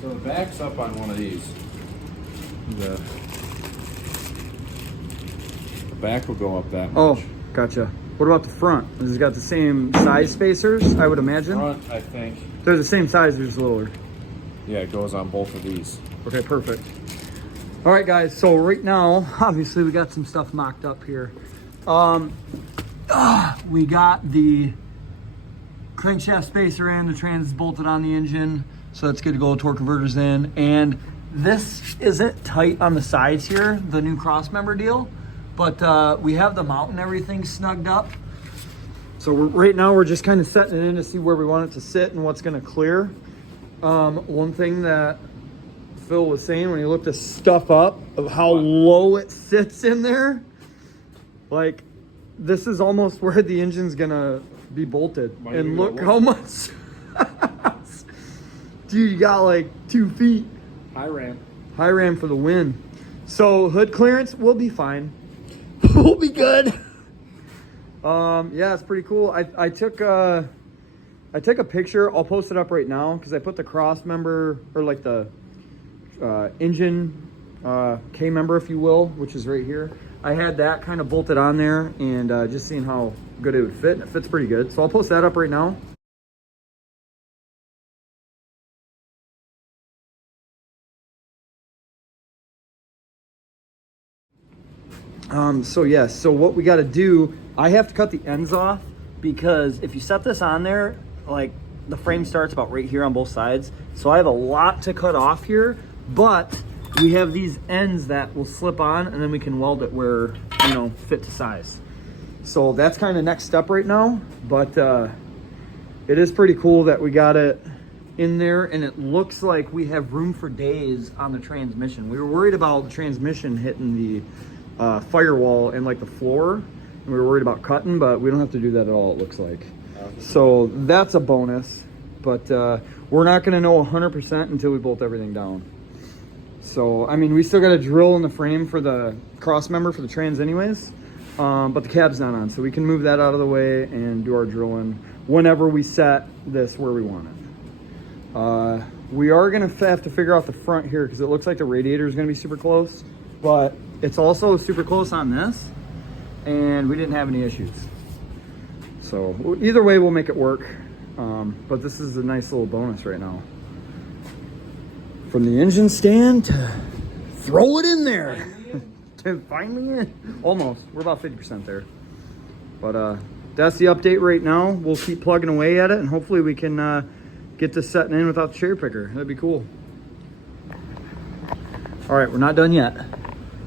So the back's up on one of these. The back will go up that much. Oh, gotcha. What about the front? Has it got the same size spacers, I would imagine? Front, I think. They're the same size, they're just lower. Yeah, it goes on both of these. Okay, perfect. All right, guys, so right now, obviously we got some stuff mocked up here. We got the crankshaft spacer in, the trans is bolted on the engine, so that's good to go, torque converters in, and this isn't tight on the sides here, the new cross member deal, but we have the mount and everything snugged up. So right now we're just kind of setting it in to see where we want it to sit and what's gonna clear. One thing that Phil was saying when he looked this stuff up of how low it sits in there, like this is almost where the engine's gonna be bolted. And look how much, dude, you got like 2 feet. High ramp. High ram for the win. So hood clearance will be fine. We'll be good. Yeah, it's pretty cool. I took a picture. I'll post it up right now because I put the cross member, or like the engine K member, if you will, which is right here. I had that kind of bolted on there and just seeing how good it would fit, and it fits pretty good. So I'll post that up right now. So what we got to do, I have to cut the ends off because if you set this on there, like the frame starts about right here on both sides. So I have a lot to cut off here, but we have these ends that will slip on and then we can weld it where, you know, fit to size. So that's kind of next step right now, but it is pretty cool that we got it in there, and it looks like we have room for days on the transmission. We were worried about the transmission hitting the firewall and like the floor, and we were worried about cutting, but we don't have to do that at all, it looks like. So that's a bonus, but we're not going to know 100% until we bolt everything down. So I mean, we still got to drill in the frame for the cross member for the trans anyways, but the cab's not on, so we can move that out of the way and do our drilling whenever we set this where we want it. We are going to have to figure out the front here because it looks like the radiator is going to be super close, but it's also super close on this, and we didn't have any issues. So either way, we'll make it work. But this is a nice little bonus right now. From the engine stand to throw it in there. To finally in. Almost. We're about 50% there. But that's the update right now. We'll keep plugging away at it, and hopefully we can get this setting in without the cherry picker. That'd be cool. All right, we're not done yet.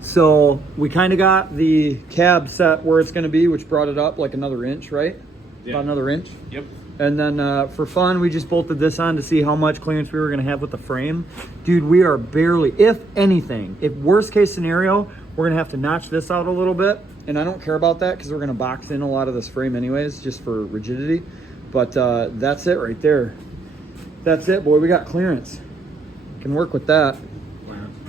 So we kind of got the cab set where it's going to be, which brought it up like another inch, right? Yeah. About another inch. Yep. And then for fun, we just bolted this on to see how much clearance we were going to have with the frame. Dude, we are barely, if anything, if worst case scenario, we're going to have to notch this out a little bit. And I don't care about that because we're going to box in a lot of this frame anyways, just for rigidity. But that's it right there. That's it, boy. We got clearance. Can work with that.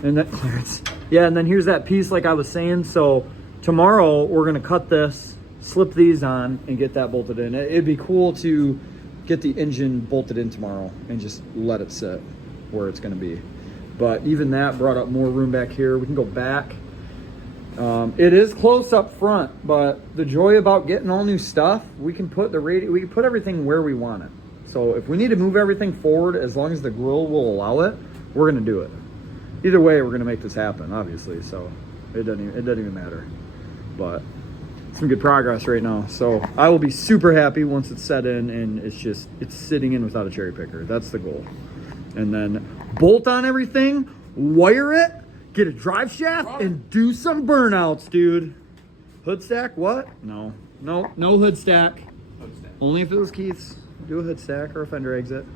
And that clearance. Yeah, and then here's that piece like I was saying. So tomorrow we're going to cut this, slip these on, and get that bolted in. It'd be cool to get the engine bolted in tomorrow and just let it sit where it's going to be. But even that brought up more room back here. We can go back. It is close up front, but the joy about getting all new stuff, we can put we can put everything where we want it. So if we need to move everything forward, as long as the grill will allow it, we're going to do it. Either way, we're going to make this happen, obviously. So it doesn't even matter. But some good progress right now. So I will be super happy once it's set in and it's sitting in without a cherry picker. That's the goal. And then bolt on everything, wire it, get a drive shaft, and do some burnouts, dude. Hood stack? What? No hood stack. Only if it was Keith's. Do a hood stack or a fender exit.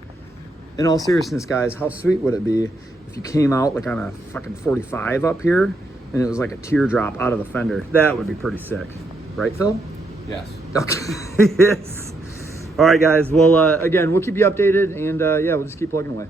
In all seriousness, guys, how sweet would it be if you came out like on a fucking 45 up here and it was like a teardrop out of the fender? That would be pretty sick. Right, Phil? Yes. Okay. Yes. All right, guys. Well, again, we'll keep you updated, and yeah, we'll just keep plugging away.